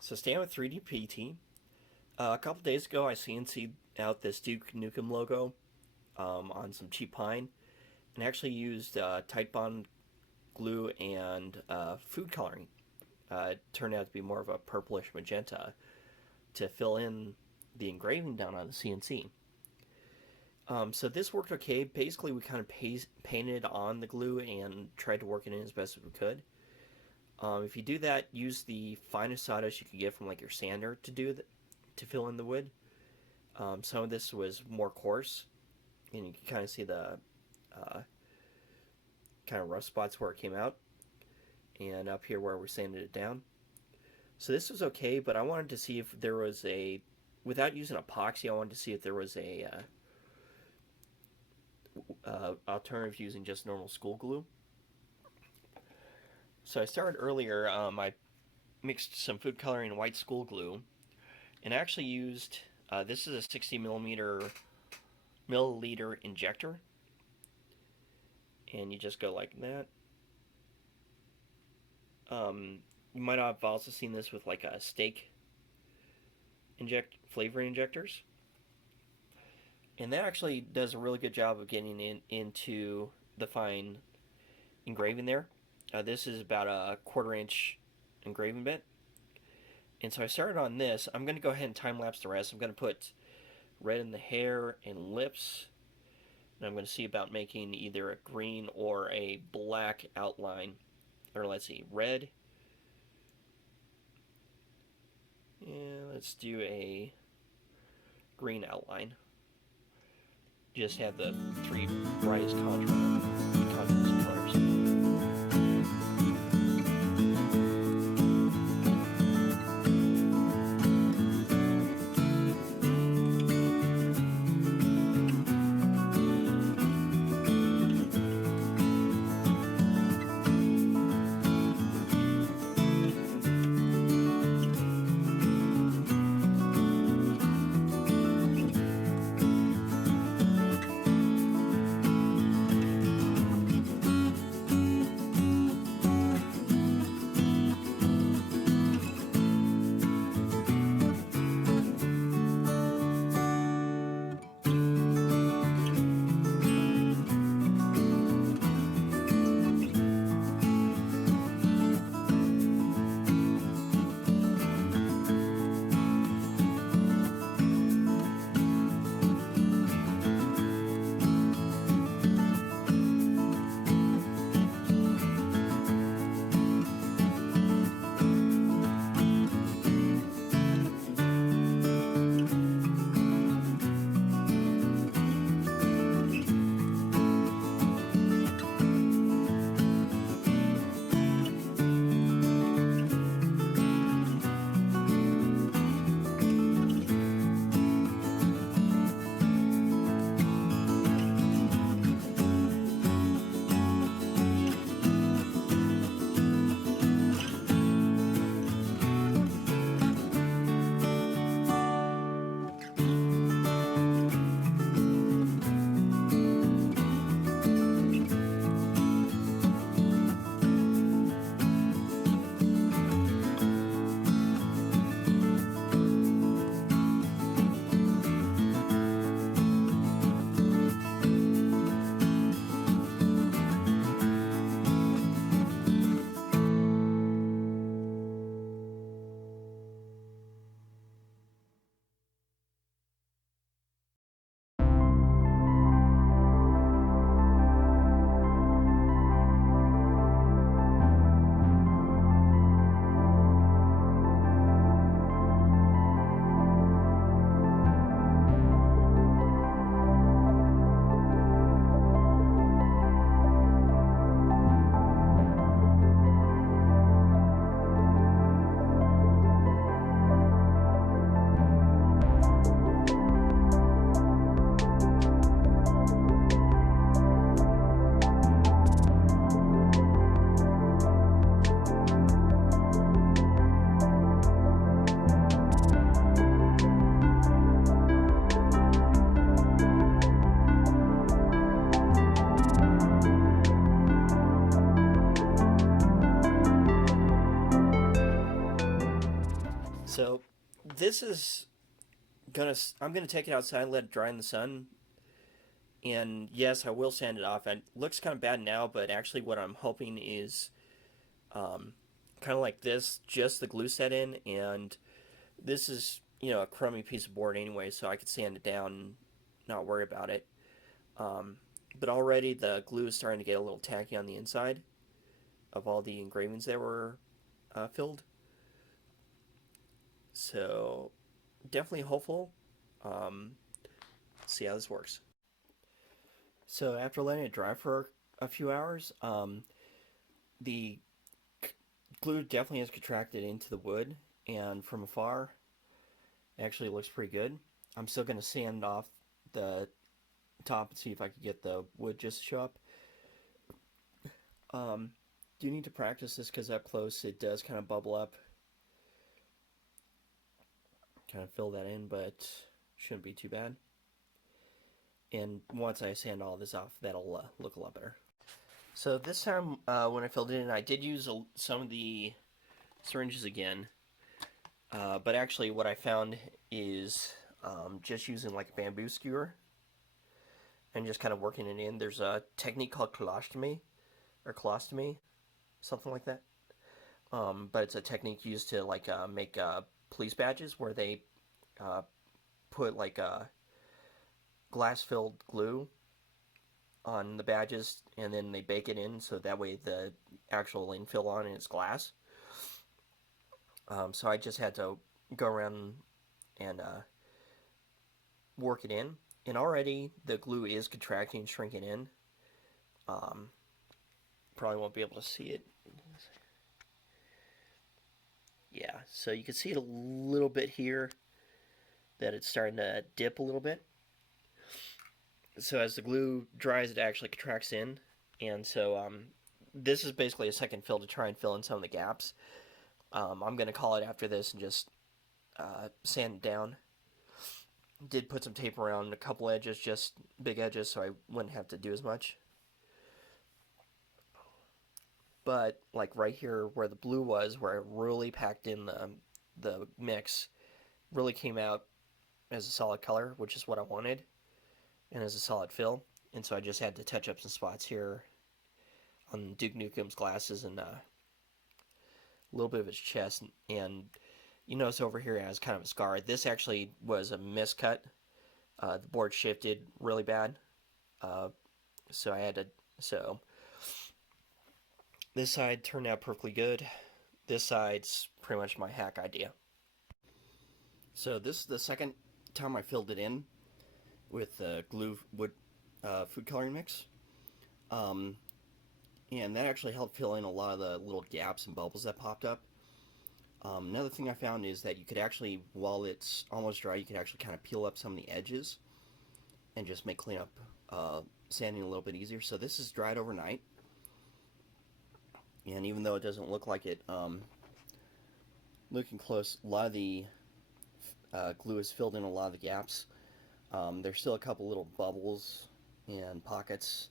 So staying with 3D PT, a couple days ago I CNC'd out this Duke Nukeum logo on some cheap pine, and actually used Tite Bond glue and food coloring. It turned out to be more of a purplish magenta to fill in the engraving down on the CNC. So this worked okay. Basically, we kind of painted on the glue and tried to work it in as best as we could. If you do that, use the finest sawdust you can get from like your sander to fill in the wood. Some of this was more coarse, and you can kind of see the kind of rough spots where it came out, and up here where we sanded it down. So this was okay, but I wanted to see if there was without using epoxy, I wanted to see if there was alternative using just normal school glue. So I started earlier. I mixed some food coloring and white school glue, and actually used this is a 60 milliliter injector, and you just go like that. You might have also seen this with like a steak flavoring injectors, and that actually does a really good job of getting into the fine engraving there. This is about a 1/4 inch engraving bit, and so I started on this. I'm going to go ahead and time lapse the rest. I'm going to put red in the hair and lips, and I'm going to see about making either a green or a black outline, or let's see, red. And let's do a green outline. Just have the three brightest contrast colors. So this is I'm gonna take it outside, let it dry in the sun, and yes, I will sand it off. It looks kind of bad now, but actually, what I'm hoping is kind of like this, just the glue set in, and this is a crummy piece of board anyway, so I could sand it down and not worry about it. Um, but already the glue is starting to get a little tacky on the inside of all the engravings that were filled. So definitely hopeful. Um, see how this works. So after letting it dry for a few hours, the glue definitely has contracted into the wood, and from afar, it actually looks pretty good. I'm still going to sand off the top and see if I can get the wood just to show up. Do need to practice this because up close it does kind of bubble up. Kind of fill that in, but shouldn't be too bad. And once I sand all this off, that'll look a lot better. So this time when I filled it in, I did use some of the syringes again. But actually what I found is just using like a bamboo skewer and just kind of working it in. There's a technique called colostomy, or colostomy, something like that. But it's a technique used to like make police badges where they put like glass-filled glue on the badges and then they bake it in so that way the actual infill on it is glass. So I just had to go around and work it in, and already the glue is contracting and shrinking in. Probably won't be able to see it. Yeah, so you can see it a little bit here that it's starting to dip a little bit. So as the glue dries, it actually contracts in, and so this is basically a second fill to try and fill in some of the gaps. I'm going to call it after this and just sand it down. Did put some tape around a couple edges, just big edges, so I wouldn't have to do as much. But like right here where the blue was, where I really packed in the mix, really came out as a solid color, which is what I wanted, and as a solid fill. And so I just had to touch up some spots here on Duke Nukeum's glasses and a little bit of his chest. And you notice over here it has kind of a scar. This actually was a miscut. The board shifted really bad, so I had to. So this side turned out perfectly good. This side's pretty much my hack idea. So this is the second time I filled it in with the glue wood food coloring mix. And that actually helped fill in a lot of the little gaps and bubbles that popped up. Another thing I found is that you could actually, while it's almost dry, you could actually kind of peel up some of the edges and just make cleanup sanding a little bit easier. So this is dried overnight. And even though it doesn't look like it, looking close, a lot of the glue has filled in a lot of the gaps. There's still a couple little bubbles and pockets.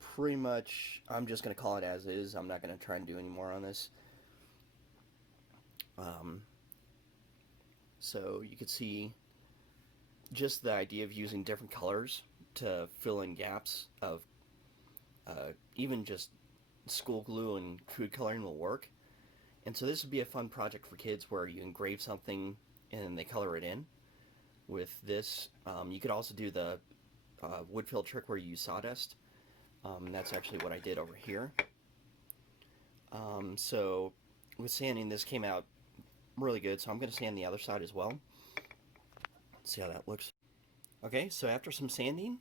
Pretty much, I'm just going to call it as is. I'm not going to try and do any more on this. So you could see just the idea of using different colors to fill in gaps of even just school glue and food coloring will work. And so this would be a fun project for kids where you engrave something and they color it in. With this, you could also do the Woodfill trick where you use sawdust. That's actually what I did over here. So with sanding, this came out really good, so I'm going to sand the other side as well. See how that looks. Okay, so after some sanding,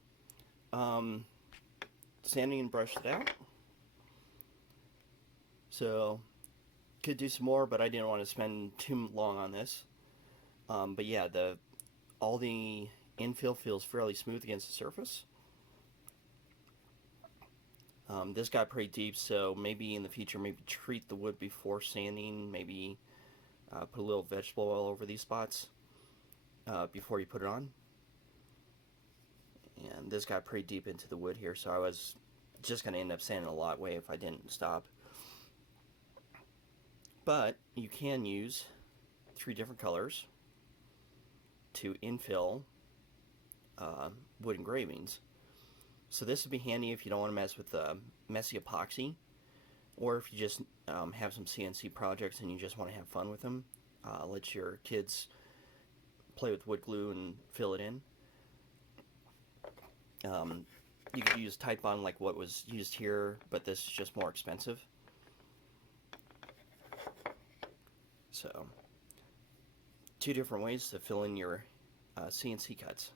sanding and brushed it out. So could do some more, but I didn't want to spend too long on this. But yeah, all the infill feels fairly smooth against the surface. This got pretty deep, so maybe in the future, maybe treat the wood before sanding. Maybe put a little vegetable oil over these spots before you put it on. And this got pretty deep into the wood here, so I was just going to end up sanding a lot way if I didn't stop. But you can use 3 different colors to infill wood engravings. So this would be handy if you don't want to mess with messy epoxy, or if you just have some CNC projects and you just want to have fun with them. Let your kids play with wood glue and fill it in. You could use Titebond like what was used here, but this is just more expensive. So, 2 different ways to fill in your CNC cuts.